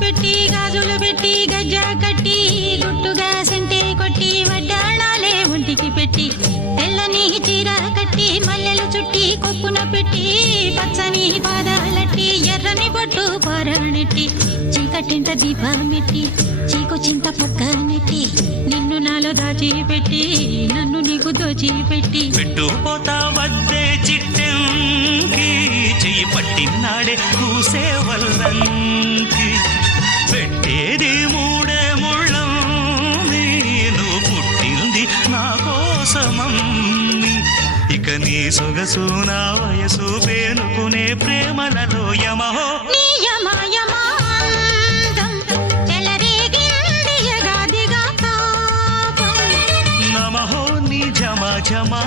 పెట్టి గాజులు పెట్టి గజ్జా కట్టి గుట్టుగా సెంటే కొట్టి వడ్డాణాలే ఒంటికి పెట్టి తెల్లని చీర కట్టి మల్లెలు చుట్టి కొప్పున పెట్టి పచ్చని పాదాలట్టి ఎర్రని బొట్టు పారాణెట్టి చీకటింట దీపమెట్టి చీకు చింత పక్క నెట్టి నిన్ను నాలో దాచిపెట్టి నన్ను నీకు దోచిపెట్టి పెట్టుపోతా వద్దే చిట్టంకి చెయ్యి పట్టినాడే కూసే వల్లంకి పెట్టేది మూడే ముళ్ళం నేను పుట్టింది నా కోసమమ్మి ఇక నీ సొగసు నా వయసు పేనుకునే ప్రేమలలో యమహో నమహో నీ జమా జమా